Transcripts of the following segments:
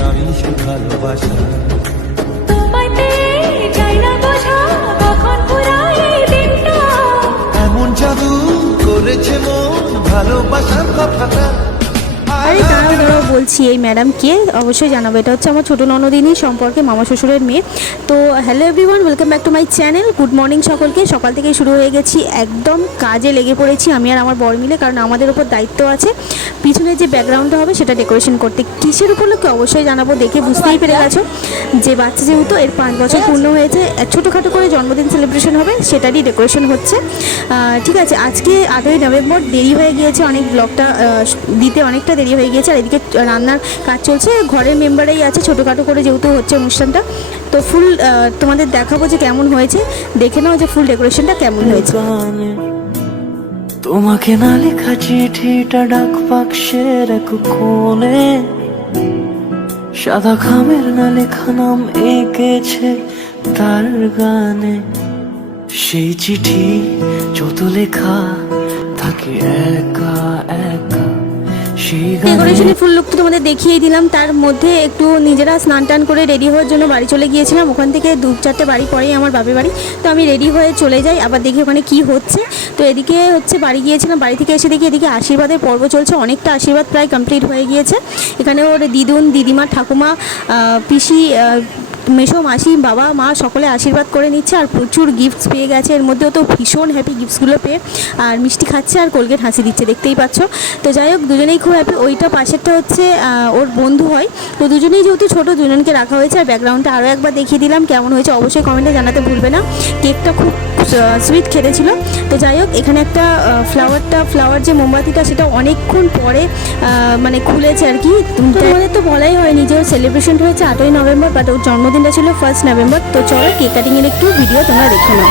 আমি ভালোবাসা। এমন জাদু করেছে মন ভালোবাসার কথাটা বলছি এই ম্যাডাম কে অবশ্যই জানাব। এটা হচ্ছে আমার ছোটো ননদিনী সম্পর্কে মামা শ্বশুরের মেয়ে। তো hello everyone welcome back to my channel good morning সকলকে। সকাল থেকে শুরু হয়ে গেছি, একদম কাজে লেগে পড়েছি আমি আর আমার বর মিলে, কারণ আমাদের ওপর দায়িত্ব আছে। পিছনে যে ব্যাকগ্রাউন্ডটা হবে সেটা ডেকোরেশন করতে। কিসের উপলক্ষে অবশ্যই জানাব, দেখে বুঝতেই পেরে গেছো যে বাচ্চা যেহেতু এর পাঁচ বছর পূর্ণ হয়েছে ছোটোখাটো করে জন্মদিন সেলিব্রেশন হবে, সেটারই ডেকোরেশন হচ্ছে। ঠিক আছে, আজকে আটই নভেম্বর, দেরি হয়ে গিয়েছে, অনেক ব্লগটা দিতে অনেকটা দেরি হয়ে গিয়েছে, আর এদিকে রান্নার কাজ চলছে। ঘরের মেম্বারেই আছে, ছোটোখাটো করে যেহেতু হচ্ছে অনুষ্ঠানটা। তো ফুল তোমাদের দেখাবো যে কেমন হয়েছে। দেখে নাও যে ফুল ডেকোরেশনটা কেমন হয়েছে। তোমাকে না লেখা চিঠিটা ডাক বাক্সের এক কোণে। সাদা খামের না লেখা নাম এঁকেছে তার গানে। সেই চিঠি যত লেখা, থাকে একা একা। ডেকোরেশনের ফুল লুক তো তোমাদের দেখিয়ে দিলাম। তার মধ্যে একটু নিজেরা স্নান টান করে রেডি হওয়ার জন্য বাড়ি চলে গিয়েছিলাম। ওখান থেকে দু চারটে বাড়ি পরেই আমার বাপের বাড়ি। তো আমি রেডি হয়ে চলে যাই, আবার দেখি ওখানে কি হচ্ছে। তো এদিকে হচ্ছে বাড়ি গিয়েছিলাম, বাড়ি থেকে এসে দেখি এদিকে আশীর্বাদের পর্ব চলছে। অনেকটা আশীর্বাদ প্রায় কমপ্লিট হয়ে গিয়েছে। এখানে ওর দিদুন, দিদিমা, ঠাকুমা পিসি মেশো মাসি, বাবা, মা সকলে আশীর্বাদ করে নিচ্ছে আর প্রচুর গিফটস পেয়ে গেছে। এর মধ্যেও তো ভীষণ হ্যাপি গিফটসগুলো পেয়ে আর মিষ্টি খাচ্ছে আর কোলগেট হাসি দিচ্ছে, দেখতেই পাচ্ছ। তো যাই হোক, দুজনেই খুব হ্যাপি ওইটা পাশেরটা হচ্ছে ওর বন্ধু হয়। তো দুজনেই যেহেতু ছোটো, দুজনকে রাখা হয়েছে। আর ব্যাকগ্রাউন্ডটা আরও একবার দেখিয়ে দিলাম, কেমন হয়েছে অবশ্যই কমেন্টে জানাতে ভুলবে না। কেকটা খুব সুইট খেতেছিলো। তো যাই হোক এখানে একটা ফ্লাওয়ারটা ফ্লাওয়ার যে মোমবাতিটা সেটা অনেকক্ষণ পরে মানে খুলেছে আর কি। তোমাদের তো বলাই হয়নি যে ওর সেলিব্রেশনটা হয়েছে আটই নভেম্বর বাট ওর জন্মদিনটা ছিল ফার্স্ট নভেম্বর। তো চলো কেক কাটিংয়ের একটু ভিডিও তোমরা দেখে নাও।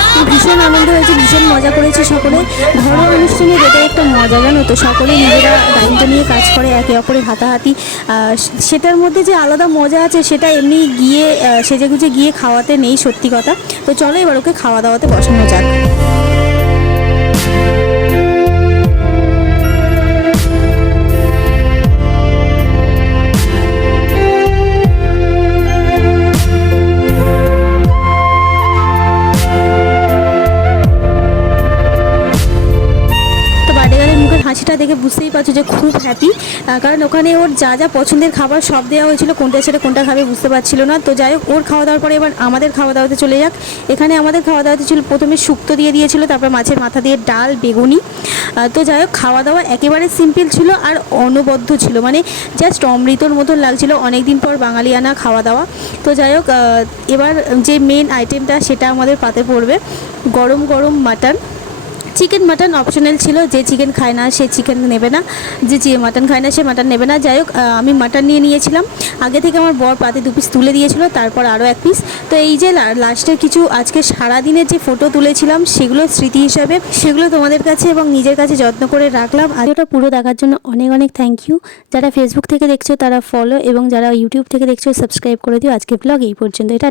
ভীষণ আনন্দ হয়েছে, ভীষণ মজা করেছি সকলে। ঘরোয়া অনুষ্ঠানে যেটা একটা মজা, জানো তো? সকলে নিজেরা দায়িত্ব নিয়ে কাজ করে, একে অপরের হাতাহাতি। সেটার মধ্যে যে আলাদা মজা আছে, সেটা এমনি গিয়ে সেজেগুজে গিয়ে খাওয়াতে নেই, সত্যি কথা। তো চলো এবার ওকে খাওয়া দাওয়াতে বসানো যাক। হাসিটা দেখে বুঝতেই পারছ যে খুব হ্যাপি কারণ ওখানে ওর যা যা পছন্দের খাবার সব দেওয়া হয়েছিল, কোনটা ছেড়ে কোনটা খাবে বুঝতে পারছিল না। তো যাই হোক, ওর খাওয়া দাওয়ার পরে এবার আমাদের খাওয়া দাওয়াতে চলে যাক। এখানে আমাদের খাওয়া দাওয়াতে ছিল প্রথমে শুক্তো দিয়ে দিয়েছিল, তারপর মাছের মাথা দিয়ে ডাল, বেগুনি। তো যাই হোক, খাওয়া দাওয়া একেবারে সিম্পল ছিল আর অনবদ্য ছিল। মানে জাস্ট অমৃতর মতন লাগছিল অনেক দিন পর বাঙালিয়ানা খাওয়া দাওয়া। তো যাই হোক এবার যে মেন আইটেমটা সেটা আমাদের পাতে পড়বে, গরম গরম মাটন চিকেন মাটন অপশনাল ছিল, যে চিকেন খায় না, সে চিকেন নেবে না, যে মাটন খায় না, সে মাটন নেবে না। যাই হোক আমি মাটন নিয়ে নিয়েছিলাম। আগে থেকে আমার বর পাতে দু পিস তুলে দিয়েছিল, তারপর আরও এক পিস তো এই যে লাস্টের কিছু আজকে সারাদিনের যে ফটো তুলেছিলাম, সেগুলো স্মৃতি হিসাবে, সেগুলো তোমাদের কাছে এবং নিজের কাছে যত্ন করে রাখলাম। আর ওটা পুরো দেখার জন্য অনেক অনেক থ্যাংক ইউ যারা ফেসবুক থেকে দেখছ, তারা ফলো এবং যারা ইউটিউব থেকে দেখছ সাবস্ক্রাইব করে দিও। আজকে ব্লগ এই পর্যন্ত এটা